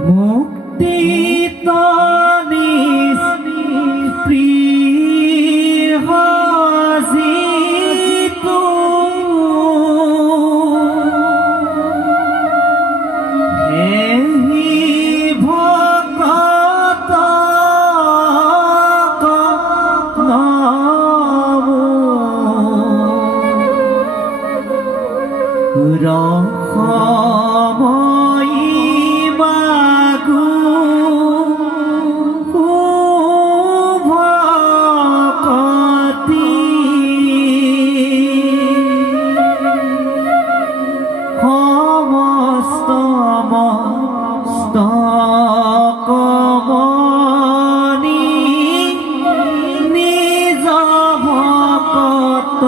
মুক্তি তনিস প্রিয় জিতু হেহি ভকত নমো রহময়ী মাগু ভকতি সমস্ত মস্তকমণি নিজ ভকত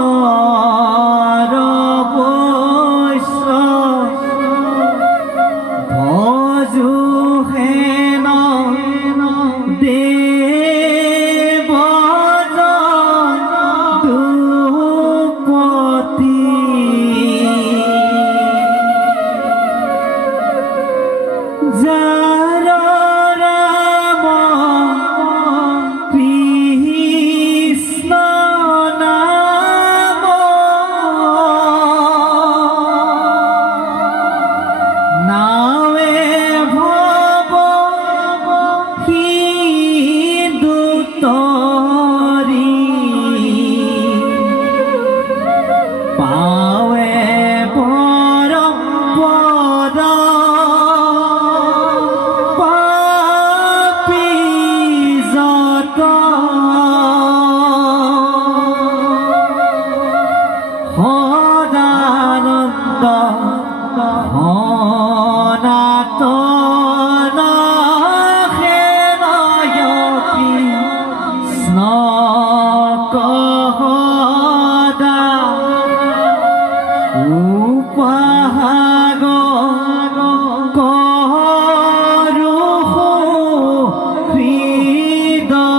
ভজুহেন দেবপতি যার রাম কৃষ্ণ নাম নামে ভব হিন্দুতরি পাৱে পৰম পদ পাপী যত সদানন্দ সনাতন হেনয়পি স্নকহদা উপাহাগ করুহ হৃদয়ত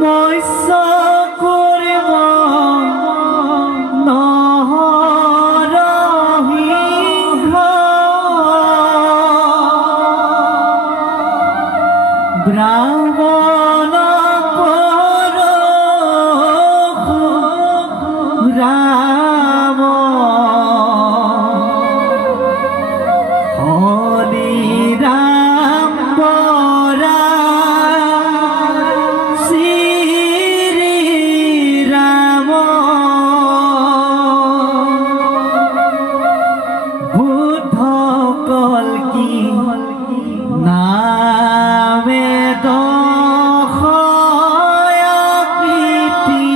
মৎস্য কর্ম নহরহিংহ ব্রাহ্মণ পরশু রাম হরি রাম বরা শ্রী রাম বুদ্ধ কল্কি নামে দখয়া কৃতি